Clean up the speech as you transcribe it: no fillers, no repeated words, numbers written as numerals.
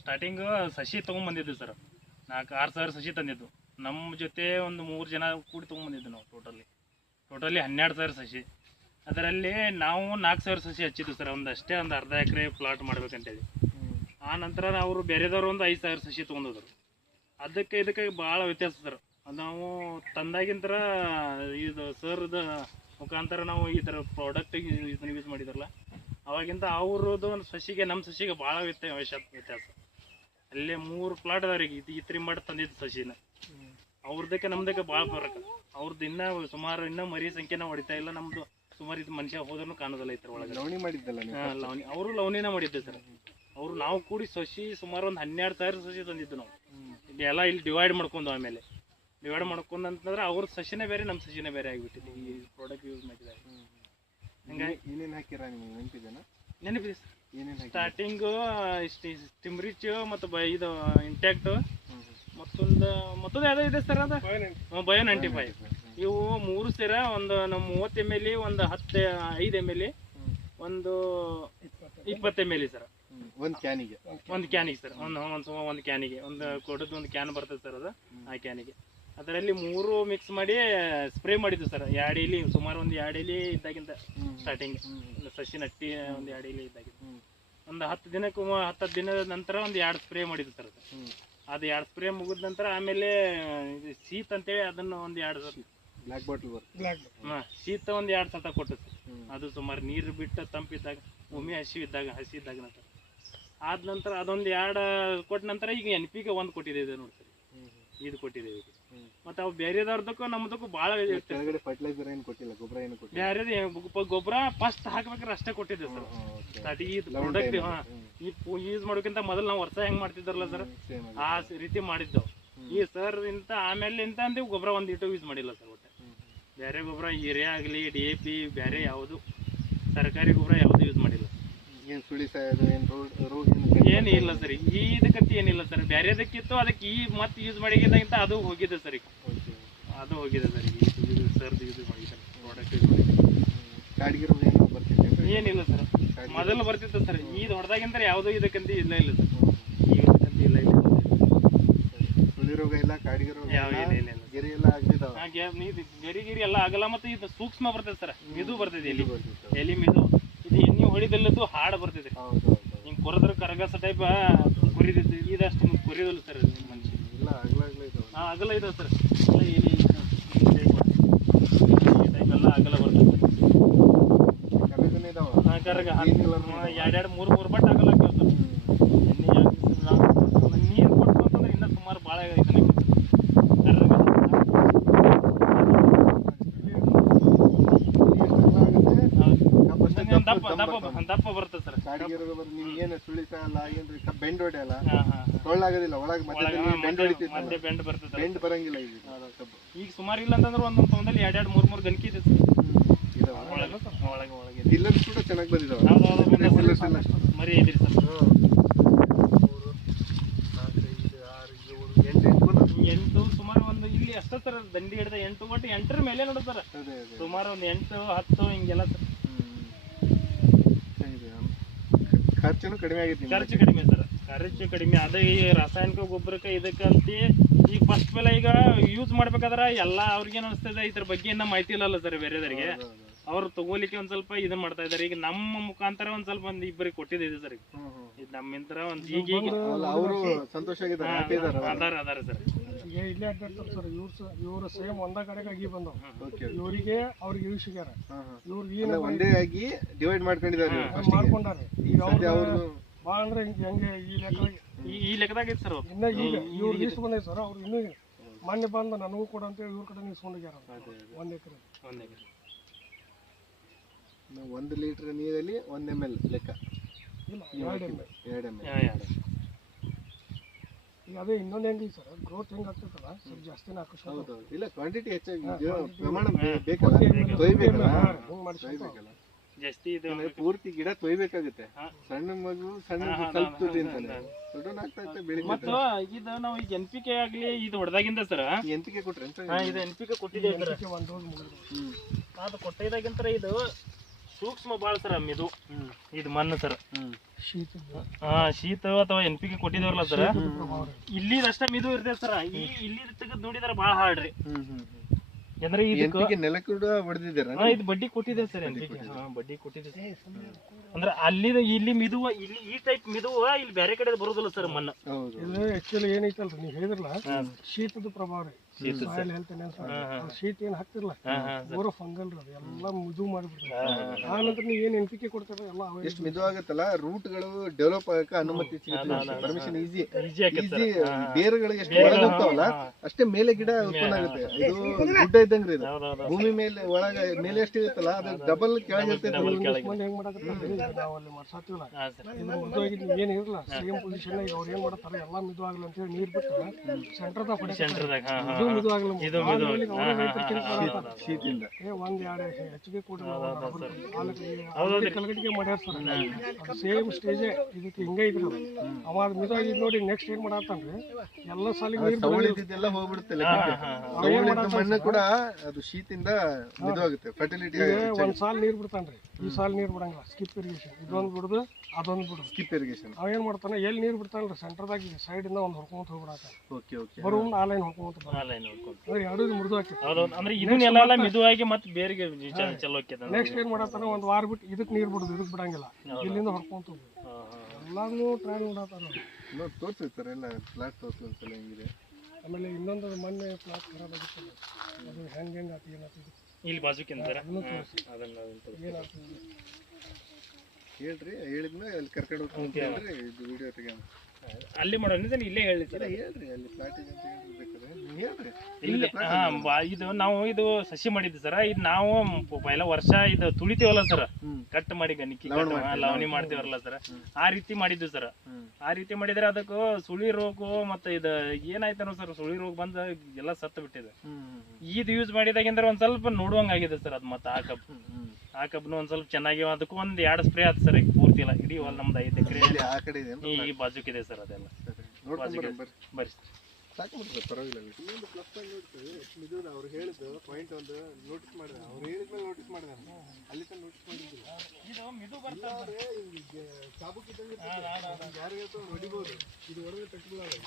Starting ಸಸಿ ತೊಗೊಂಬಂದಿದ್ದು sir 4-6 ಸಾವಿರ ಸಸಿ ತಂದಿದ್ದು. ನಮ್ಮ ಜೊತೆ ಒಂದು 3 ಜನ ಕೂಡಿ ತೊಗೊಂಬಂದಿದ್ದು ನಾವು. ಟೋಟಲಿ 12 ಸಾವಿರ ಸಸಿ. ಅದರಲ್ಲಿ ನಾವು 4 ಸಾವಿರ ಸಸಿ ಹಚ್ಚಿದ್ದು ಸರ್. ಒಂದಷ್ಟೇ ಒಂದು ಅರ್ಧ ಎಕರೆ ಪ್ಲಾಟ್ ಮಾಡ್ಬೇಕಂತೇಳಿ. ಆ ನಂತರ ಅವರು ಬೇರೆದವರು ಒಂದು 5 ಸಾವಿರ ಸಸಿ ತೊಗೊಂಡೋದ್ರು. ಅದಕ್ಕೆ ಇದಕ್ಕೆ ಭಾಳ ವ್ಯತ್ಯಾಸ ಸರ್. ಅದು ನಾವು ತಂದಾಗಿಂತರ ಇದು ಸರ್ದ ಮುಖಾಂತರ ನಾವು ಈ ಥರ ಪ್ರಾಡಕ್ಟ್ ಇದನ್ನು ಯೂಸ್ ಮಾಡಿದ್ರಲ್ಲ, ಅವಾಗಿಂತ ಅವ್ರದ್ದು ಒಂದು ಸಸಿಗೆ ನಮ್ಮ ಸಸಿಗೆ ಭಾಳ ವ್ಯತ್ಯಾಸ. ಅಲ್ಲೇ 3 ಪ್ಲಾಟ್ ಅದಾವ್ರಿಗೆ ಇತ್ರಿ ಮಾಡಿ ತಂದಿದ್ದು ಸಸಿನ. ಅವ್ರದಕ್ಕೆ ನಮ್ದಕ್ಕೆ ಭಾಳ ಫರಕ. ಅವ್ರದ್ದು ಇನ್ನೂ ಸುಮಾರು ಇನ್ನೂ ಮರಿ ಸಂಖ್ಯೆನ ಹೊಡಿತಾ ಇಲ್ಲ. ನಮ್ಮದು ಸುಮಾರು ಇದು ಮನುಷ್ಯ ಹೋದ್ರೂ ಕಾಣೋದಿಲ್ಲ ಇದ್ರ ಒಳಗೆ. ಲವಣಿ ಮಾಡಿದ್ದಲ್ಲ? ಲವಣಿ ಅವರು ಲವಣಿನ ಮಾಡಿದ್ದೆ ಸರ್. ಅವರು ನಾವು ಕೂಡಿ ಸಸಿ ಸುಮಾರು ಒಂದು 12 ಸಾವಿರ ಸಸಿ ತಂದಿದ್ದು ನಾವು. ಎಲ್ಲ ಇಲ್ಲಿ ಡಿವೈಡ್ ಮಾಡ್ಕೊಂಡು ಆಮೇಲೆ ಡಿವೈಡ್ ಮಾಡ್ಕೊಂಡು ಅಂತಂದ್ರೆ ಅವ್ರ ಸಸಿನೇ ಬೇರೆ ನಮ್ಮ ಸಸಿನೇ ಬೇರೆ ಆಗಿಬಿಟ್ಟಿದೆ ಈ ಪ್ರಾಡಕ್ಟ್ ಯೂಸ್ ಮಾಡಿದಾಗ. ಹಂಗಾಗಿ ಏನೇನು ಹಾಕಿರ ನೀವು ನೆನಪಿದೆನಾ? ನೆನಪಿದೆ ಸರ್. ಏನೇನು ಸ್ಟಾರ್ಟಿಂಗು ಸ್ಟಿಮ್ರಿಚ್ ಮತ್ತು ಇದು ಇಂಟ್ಯಾಕ್ಟು ಮತ್ತೊಂದು ಯಾವುದೋ ಇದೆ ಸರ್, ಅದು ಬಯೋ 95. ಇವು 3 ಸೇರ ಒಂದು ನಮ್ಮ 30 ml, ಒಂದು 5 ml, ಒಂದು 20 ml ಸರ್. ಒಂದು ಕ್ಯಾನಿಗೆ ಸರ್. ಒಂದು ಕ್ಯಾನಿಗೆ ಒಂದು ಕೊಡೋದು ಒಂದು ಕ್ಯಾನ್ ಬರ್ತದೆ ಸರ್. ಅದು ಆ ಕ್ಯಾನಿಗೆ ಅದರಲ್ಲಿ 3 ಮಿಕ್ಸ್ ಮಾಡಿ ಸ್ಪ್ರೇ ಮಾಡಿದ್ದು ಸರ್. 2 ಎಲೆ ಸುಮಾರು ಒಂದು 2 ಎಲೆ ಇದ್ದಾಗಿಂದ ಸ್ಟಾರ್ಟಿಂಗ್ ಸಸಿ ನಟ್ಟಿ ಒಂದು 2 ಎಲೆ ಇದ್ದಾಗಿಂದ ಒಂದು 10 ದಿನದ ನಂತರ ಒಂದು 2 ಸ್ಪ್ರೇ ಮಾಡಿದ್ದು ಸರ್. ಅದು 2 ಸ್ಪ್ರೇ ಮುಗಿದ ನಂತರ ಆಮೇಲೆ ಶೀತ ಅಂತೇಳಿ ಅದನ್ನು ಒಂದು 2 ಸತಿ ಬ್ಲ್ಯಾಕ್ ಬಾಟಲ್ ಶೀತ ಒಂದು 2 ಸತ ಕೊಟ್ಟು ಸರ್. ಅದು ಸುಮಾರು ನೀರು ಬಿಟ್ಟು ತಂಪಿದ್ದಾಗ ಭೂಮಿ ಹಸಿ ಇದ್ದಾಗ ನಂತರ ಆದ ನಂತರ ಅದೊಂದು 2 ಕೊಟ್ಟ ನಂತರ ಈಗ NPK 1 ಕೊಟ್ಟಿದೆ ನೋಡಿ ಸರ್. ಇದು ಕೊಟ್ಟಿದ್ದೇವೆ. ಮತ್ತು ಅವು ಬೇರೆದವ್ರದಕ್ಕೂ ನಮ್ಮದಕ್ಕೂ ಭಾಳ ಫರ್ಟಿಲೈಸರ್ ಏನು ಕೊಟ್ಟಿಲ್ಲ, ಗೊಬ್ಬರ ಏನು ಕೊಟ್ಟಿಲ್ಲ. ಬೇರೆ ಗೊಬ್ಬರ ಫಸ್ಟ್ ಹಾಕ್ಬೇಕಾದ್ರೆ ಅಷ್ಟೇ ಕೊಟ್ಟಿದ್ದೆ ಸರ್. ಸ್ಟಾರ್ಟಿಂಗ್ ಇದು ಪ್ರಾಡಕ್ಟ್ ಯೂಸ್ ಮಾಡೋಕ್ಕಿಂತ ಮೊದಲು ನಾವು ವರ್ಷ ಹೆಂಗೆ ಮಾಡ್ತಿದ್ದಾರಲ್ಲ ಸರ್, ಆ ರೀತಿ ಮಾಡಿದ್ದೆವು. ಈ ಸರ್ ಇಂತ ಆಮೇಲೆ ಇಂತ ಅಂದೇವು ಗೊಬ್ಬರ ಒಂದು ಇಟ್ಟು ಯೂಸ್ ಮಾಡಿಲ್ಲ ಸರ್. ಒಟ್ಟೆ ಬೇರೆ ಗೊಬ್ಬರ ಯೂರಿಯಾ ಆಗಲಿ DAP ಬೇರೆ ಯಾವುದು ಸರ್ಕಾರಿ ಗೊಬ್ಬರ ಯಾವುದು ಯೂಸ್ ಮಾಡಿಲ್ಲ. ಏನು ಸುಳಿ ಸಾಯೋದು ಏನು ಇಲ್ಲ ಸರ್. ಇದಕ್ಕಂತ ಏನಿಲ್ಲ ಸರ್. ಬೇರೆದಕ್ಕಿತ್ತು ಅದಕ್ಕೆ ಈ ಮತ್ತೆ ಯೂಸ್ ಮಾಡಿದಾಗಿಂತ ಅದು ಹೋಗಿದೆ ಸರ್. ಈಗ ಅದು ಹೋಗಿದೆ ಸರ್. ಈಗ ಸರ್ದು ಯೂಸ್ ಮಾಡಿದ್ದಾರೆ ಪ್ರಾಡಕ್ಟ್ ಯೂಸ್ ಮಾಡಿದ್ದಾರೆ. ಏನಿಲ್ಲ ಸರ್. ಮೊದಲು ಬರ್ತಿತ್ತು ಸರ್. ಇದು ಹೊಡೆದಾಗಿಂತ ಯಾವುದೂ ಇದಕ್ಕಂತ ಇಲ್ಲ ಸರ್. ಇದಕ್ಕಂತ ಇಲ್ಲ ಸುಳಿ ರೋಗ ಇಲ್ಲ, ಕಾಡಿಗೆ ರೋಗ ಯಾವ ಏನಿಲ್ಲ. ಗೆರಿ ಎಲ್ಲ ಗೆರಿ ಎಲ್ಲ ಆಗಲ್ಲ. ಮತ್ತೆ ಇದು ಸೂಕ್ಷ್ಮ ಬರ್ತದೆ ಸರ್. ಮಿದು ಬರ್ತದೆ ಎಲಿ ಮಿದು. ಇದು ಎಣ್ಣೆ ಹೊಡಿದಲ್ಲದ್ದು ಹಾಡು ಬರ್ತಿದೆ. ಹಿಂಗೆ ಕೊರದ್ರ ಕರಗಸ ಟೈಪ್ ಕೊರಿದಿತ್ತು. ಇದಷ್ಟು ಕೊರಿಯೋದಿಲ್ಲ ಸರ್ ಮನುಷ್ಯ. ಇಲ್ಲ ಅಗಲ ಇದೆ ಸರ್. ಈ ಟೈಪ್ ಎಲ್ಲ ಅಗಲ ಬರ್ತದೆ. ಕರಗ 2-3 ಬಟ್ ಅಗಲ ಆಗ್ತಾವೆ ಸರ್. ಎಣ್ಣೆ ನೀರು ಕೊಟ್ಟು ಅಂತಂದ್ರೆ ಇನ್ನೂ ಸುಮಾರು ಭಾಳ ಇದನ್ನ ದಪ್ಪ ಬರ್ತದೆ ಸರ್. ಏನು ಸುಳಿ ಸಾಯಲ್ಲ, ಏನ್ರಿ ಬೆಂಡ್ ಹೊಡೆಯಲ್ಲ, ಟೊಳ್ಳಾಗೋದಿಲ್ಲ ಒಳಗೆ. ಮತ್ತೆ ಬೆಂಡ್ ಬರ್ತದೆ. ಬೆಂಡ್ ಬರಂಗಿಲ್ಲ ಈಗ ಸುಮಾರು ಇಲ್ಲ ಅಂತಂದ್ರೆ ಒಂದೊಂದಲ್ಲಿ 2-3 ಗಣಕಿ ಇದೆ ಸರ್. ಒಳಗೆ ಟಿಲ್ಲರ್ಸ್ ಕೂಡ ಚೆನ್ನಾಗಿ ಬಂದಿದ್ದಾವೆ. ಮರಿ ಐತ್ರಿ ಸರ್. 8 ಸುಮಾರು ಒಂದು ಇಲ್ಲಿ ಅಷ್ಟೇ ಸರ್. ದಂಡಿ ಹಿಡಿದ 8 ಒಟ್ಟು 8ರ ಮೇಲೆ ನೋಡ್ತಾರ. ಸುಮಾರು ಒಂದು 8-10 ಹಿಂಗೆಲ್ಲ ಸರ್. ಖರ್ಚು ಕಡಿಮೆ ಆಗೈತಿ. ಖರ್ಚು ಕಡಿಮೆ ಸರ್. ಖರ್ಚು ಕಡಿಮೆ. ಅದೇ ಈ ರಾಸಾಯನಿಕ ಗೊಬ್ಬರಕ್ಕೆ ಇದಕ್ಕಂತ ಈಗ ಫಸ್ಟ್ ಮೇಲೆ ಈಗ ಯೂಸ್ ಮಾಡ್ಬೇಕಾದ್ರೆ ಎಲ್ಲ ಅವ್ರಿಗೇನು ಅನಿಸ್ತದೆ ಇದ್ರ ಬಗ್ಗೆ ಇನ್ನೂ ಮಾಹಿತಿ ಇಲ್ಲಲ್ಲ ಸರ್ ಬೇರೆದವರಿಗೆ. ಅವ್ರು ತಗೋಲಿಕ್ಕೆ ಒಂದ್ ಸ್ವಲ್ಪ ಇದನ್ನ ಮಾಡ್ತಾ ಇದಾರೆ. ಈಗ ನಮ್ಮ ಮುಖಾಂತರ ಒಂದ್ ಸ್ವಲ್ಪ ಒಂದು ಇಬ್ಬರಿಗೆ ಕೊಟ್ಟಿದ್ದೀವಿ ಸರ್. ಇದು ನಮ್ಮಿಂತರ ಒಂದು ಈಗ ಸಂತೋಷ ಅದಾರ ಸರ್. ಇಲ್ಲೇ ಅಡ್ಡಾಡ್ತಾರೆ ಸರ್. ಇವ್ರು ಸೇಮ್ ಒಂದ ಕಡೆಗೆ ಆಗಿ ಬಂದವು. ಇವರಿಗೆ ಅವ್ರಿಗೆ ಇಳಿಸಿದಾರೆ. ಇವ್ರಿಗೆ ಒಂದೇ ಆಗಿ ಡಿವೈಡ್ ಮಾಡ್ಕೊಂಡಿದ್ದಾರೆ, ಮಾಡ್ಕೊಂಡಾರೆ. ಈಗ ಭಾಳ ಅಂದ್ರೆ ಹೆಂಗೆ ಈ ಲೆಕ್ಕದಾಗ ಐತೆ ಸರ್. ಇನ್ನ ಈಗ ಇವ್ರು ಇಷ್ಟು ಬಂದೈತೆ ಸರ್. ಅವ್ರು ಇನ್ನೂ ಮೊನ್ನೆ ಬಂದು ನನಗೂ ಕೊಡ ಅಂತೇಳಿ ಇವ್ರ ಕಡೆ ನಿಲ್ಸ್ಕೊಂಡಿದ್ದಾರೆ. 1 ಎಕರೆ 1 ಲೀಟರ್ ನೀರಲ್ಲಿ 1 ml ಲೆಕ್ಕ ಇಲ್ಲ, 2 ml. ಈಗ ಅದೇ ಇನ್ನೊಂದು ಹೆಂಗೆ ಸರ್, ಗ್ರೋತ್ ಹೆಂಗೆ ಆಗ್ತೈತಲ್ಲ ಸ್ವಲ್ಪ ಜಾಸ್ತಿನೇ ಹಾಕಿಸ್ಕೊಂಡು. ಇಲ್ಲ, ಕ್ವಾಂಟಿಟಿ ಹೆಚ್ಚಾಗಿ ಪ್ರಮಾಣ ಬೇಕಲ್ಲ, ತೊಯ್ಬೇಕಲ್ಲ ಜಾಸ್ತಿ. ಇದು ಪೂರ್ತಿ ಗಿಡ ತೊಯ್ಬೇಕಾಗುತ್ತೆ. ಸಣ್ಣ ಮಗು ಸಣ್ಣ ಸ್ವಲ್ಪ ತಿಂತಾನೆ, ದೊಡ್ಡನಾಗ್ತಾ ಬೆಳಿಗ್ಗೆ. ಮತ್ತು ಇದು ನಾವು ಈಗ NPK ಆಗಲಿ ಇದು ಹೊಡೆದಾಗಿಂದ ಸರ್. NPK ಕೊಟ್ರೆ ಇದು NPK ಕೊಟ್ಟಿದ್ದೇವೆ ಸರ್. ಒಂದು ಡೋಸ್ ಮುಗಿದು ಅದು ಕೊಟ್ಟಿದ್ದಾಗಿಂತ ಇದು ಸೂಕ್ಷ್ಮ ಭಾಳ ಸರ್ ಮಿದು ಇದು ಮಣ್ಣು ಸರ್. ಶೀತ ಅಥವಾ NPK ಕೊಟ್ಟಿದವ್ರಲ್ಲ ಸರ್, ಇಲ್ಲಿ ಅಷ್ಟ ಮಿದು ಇರ್ತೇವೆ ಸರ್. ಇಲ್ಲಿ ತೆಗೆದು ನೋಡಿದ್ರೆ ಭಾಳ ಹಾಳ್ರಿ. ಅಂದ್ರೆ ನೆಲ ಕೂಡ ಹೊಡೆದಿದ್ದೀರಾ? ಇದು ಬಡ್ಡಿ ಕೊಟ್ಟಿದೆ ಸರ್, ಬಡ್ಡಿ ಕೊಟ್ಟಿದೆ. ಅಂದ್ರೆ ಅಲ್ಲಿ ಇಲ್ಲಿ ಮಿದುವ, ಇಲ್ಲಿ ಈ ಟೈಪ್ ಮಿದುವ ಇಲ್ಲಿ ಬೇರೆ ಕಡೆ ಬರೋದಿಲ್ಲ ಸರ್ ಮಣ್ಣು. ಇದು ಆಕ್ಚುಲಿ ಏನೈತಲ್ರಿ ನೀವು ಹೇಳಿದ್ರಲ್ಲ, ಶೀತದ ಪ್ರಭಾವ ರೀ. ಸಾಯಿಲ್ ಹೆಲ್ತ್ ಶೀತ ಏನ್ ಹಾಕ್ತಿರ್ಲ ಪೂರ ಫಂಗಲ್ ರೀ, ಎಲ್ಲ ಮಿದು ಮಾಡಿಬಿಡ್ತಾರೆ. ಆ ನಂತರ ನೀವು ಏನ್ NPK ಕೊಡ್ತಾರ ಎಲ್ಲ ಎಷ್ಟು ಮಿದು ಆಗತ್ತಲ್ಲ, ರೂಟ್ಗಳು ಡೆವಲಪ್ ಆಗಕ್ಕೆ ಅನುಮತಿ ಸಿಗುತ್ತೆ, ಪರ್ಮಿಷನ್ ಈಸಿ. ಬೇರುಗಳಿಗೆ ಎಷ್ಟು ಒಳಗೆ ಹೋಗ್ತಾವಲ್ಲ ಅಷ್ಟೇ ಮೇಲೆ ಗಿಡ ಉತ್ಪನ್ನ ಆಗುತ್ತೆ. ಇದು ಗುಡ್ಡ ಇದ್ದಂಗ್ರಿ, ಇದು ಭೂಮಿ ಮೇಲೆ ಒಳಗ ಮೇಲೆ ಎಷ್ಟು ಇರುತ್ತಲ್ಲ ಅದು ಡಬಲ್ ಕೆಳಗೆ ಇರ್ತೈತೆ. ಹೆಂಗ್ ಮಾಡಕತ್ತಾರೆ ನಾವು ಅಲ್ಲಿ ಮಾಡ್ಸಾತೀವಲ್ಲ, ಮಿದುವಾಗಿ ನೀವು ಏನ್ ಇರಲ್ಲ ಸೇಮ್ ಪೊಸಿಷನ್ ಈಗ ಅವ್ರು ಏನ್ ಮಾಡ್ತಾರೆ ಎಲ್ಲ ಮಿದು ಆಗ್ಲಿ ಅಂತ ಹೇಳಿ ನೀರ್ ಬಿಟ್ಟು ಸೆಂಟರ್ದಾಗ ಹೊಡಿತಾರೆ. ಮಿದು ಆಗಲ್ಲ ಶೀತಿಂದ ಒಂದ್ ಎರಡು ಹೆಚ್ಚಿಗೆ ಕೂಡ ಕಲಗಟ್ಟಿಗೆ ಮಾಡ್ಯಾರ ಸರ್. ಅದು ಸೇಮ್ ಸ್ಟೇಜೇ ಇದಕ್ಕೆ ಹಿಂಗ ಇದ್ರು. ಅವಾಗ ಮಿದು ಆಗಿದ್ ನೋಡಿ ನೆಕ್ಸ್ಟ್ ಏನ್ ಮಾಡತ್ತಾನ್ರಿ, ಎಲ್ಲ ಸಾಲಿಗೆ ನೀರು ಹೋಗ್ಬಿಡುತ್ತೆ. ಮಣ್ಣು ಕೂಡ ಅದು ಶೀತಿಂದ ಮಿದು ಆಗುತ್ತೆ, ಫರ್ಟಿಲಿಟಿ. ಒಂದ್ ಸಾಲ್ ನೀರ್ ಬಿಡ್ತಾನ್ರಿ, ಈ ಸಾಲ್ ನೀರ್ ಬಿಡಂಗಿಲ್ಲ, ಸ್ಕಿಪ್ ಇರಿಗೇಷನ್. ಇದೊಂದು ಬಿಡುದು ಅದೊಂದು ಬಿಡುದು, ಸ್ಕಿಪ್ ಇರಿಗೇಷನ್. ಅವ ಏನ್ ಮಾಡ್ತಾನೆ, ಎಲ್ಲಿ ನೀರ್ ಬಿಡ್ತಾನಲ್ರಿ ಸೆಂಟರ್ದಾಗ ಸೈಡ್ ಇಂದ ಒಂದ್ ಹೊಡ್ಕೊಂತ ಹೋಗ್ಬಿಡಾಕ, ಓಕೆ ಬರೋ ಆ ಲೈನ್ ಹೊಡ್ಕೊಂತ ಎರಡು ಮೃದು ಹಾಕಿ. ಅಂದ್ರೆ ಇದನ್ನೆಲ್ಲ ಮಿದುವಾಗಿ ಮತ್ತೆ ಬೇರೆಗೆ ಚಲೋ. ನೆಕ್ಸ್ಟ್ ಏನ್ ಮಾಡತ್ತಾನ, ಒಂದ್ ವಾರ ಬಿಟ್ಟು ಇದಕ್ ನೀರ್ ಬಿಡುದು, ಇದಕ್ ಬಿಡಂಗಿಲ್ಲ, ಇಲ್ಲಿಂದ ಹೊಡ್ಕೊಂತ ಹೋಗುದು. ಎಲ್ಲಾನು ಟ್ರೈ ಮಾಡತ್ತಾರ. ತೋರ್ಸಿರ್ತಾರೆ ಎಲ್ಲ ಫ್ಲಾಟ್ ತೋರ್ಸಲ್ಲ ಹೆಂಗಿದೆ. ಆಮೇಲೆ ಇನ್ನೊಂದು ಮೊನ್ನೆ ಫ್ಲಾಟ್ ಖರಾಬ್ ಆಗಿತ್ತಲ್ಲ, ಅದು ಹೆಂಗ್ ಆತಿ ಏನಾಗ್ತದೆ ಇಲ್ಲಿ ಬಾಜುಕಿಂತ ಹೇಳ್ರಿ, ಹೇಳಿದ್ಮೇಲೆ ಅಲ್ಲಿ ಕರ್ಕೊಂಡು ಹೋಗ್ತೀನಿ ಹೇಳ್ರಿ, ಇದು ವಿಡಿಯೋ ತೆಗೆಯೋಣ. ಅಲ್ಲಿ ಮಾಡೋಣ, ಇಲ್ಲೇ ಹೇಳಿ ಸರ್. ಹೇಳ್ರಿ ಅಲ್ಲಿ ಪ್ಲಾಟ್ ಇದೆ ಅಂತ ಹೇಳ್ಬೇಕಾದ್ರೆ ಹೇಳ್ರಿ. ಇದು ನಾವು ಇದು ಸಸಿ ಮಾಡಿದ್ವಿ ಸರ್. ಇದು ನಾವು ಪೈಲ ವರ್ಷ ಇದು ತುಳಿತೀವಲ್ಲ ಸರ್, ಕಟ್ ಮಾಡಿ ಗಣಿಕಿ ಲವಣಿ ಮಾಡ್ತೀವಲ್ಲ ಸರ್, ಆ ರೀತಿ ಮಾಡಿದ್ವಿ ಸರ್. ಆ ರೀತಿ ಮಾಡಿದ್ರೆ ಅದಕ್ಕೂ ಸುಳಿ ರೋಗ ಮತ್ತೆ ಇದು ಏನಾಯ್ತಾನೋ ಸರ್, ಸುಳಿ ರೋಗ ಬಂದ ಎಲ್ಲ ಸತ್ತು ಬಿಟ್ಟಿದೆ. ಇದು ಯೂಸ್ ಮಾಡಿದಾಗಿಂದ್ರೆ ಒಂದ್ ಸ್ವಲ್ಪ ನೋಡುವಂಗ ಆಗಿದೆ ಸರ್. ಅದು ಮತ್ತೆ ಆ ಕಬ್ಬನು ಒಂದ್ ಸ್ವಲ್ಪ ಚೆನ್ನಾಗಿ, ಅದಕ್ಕೂ ಒಂದ್ 2 ಸ್ಪ್ರೇ ಆಯ್ತು ಸರ್. ಈಗ ಪೂರ್ತಿ ಇಲ್ಲ, ಇಡೀ ಹೊಲ ನಮ್ದು 5 ಎಕರೆ ಈ ಬಾಜುಕಿದೆ ಸರ್. ಅದೆಲ್ಲ ಬರ್ರಿ ಸಾಕು ಪರವಾಗಿಲ್ಲ. ಇನ್ನೊಂದು ಪ್ಲಸ್ ಪಾಯಿಂಟ್ ನೋಡ್ತೀವಿ, ಇದು ಅವ್ರು ಹೇಳಿದ್ದು ಪಾಯಿಂಟ್ ಒಂದು ನೋಟಿಸ್ ಮಾಡಿದೆ. ಅವ್ರು ಹೇಳಿದ್ಮೇಲೆ ನೋಟಿಸ್ ಮಾಡಿದೆ, ಅಲ್ಲಿ ತನಕ ನೋಟಿಸ್ ಮಾಡಿದ್ದಿಲ್ಲ. ಇದು ಮಿದು ಬರ್ತಾರೆ ಚಾಬುಕ್ ಇದ್ದಂಗೆ ಯಾರಿಗೆ ಹೊಡಿಬೋದು, ಇದು ಹೊಡೆದ್ರೆ ಕಟ್ಬಿಡೋದು.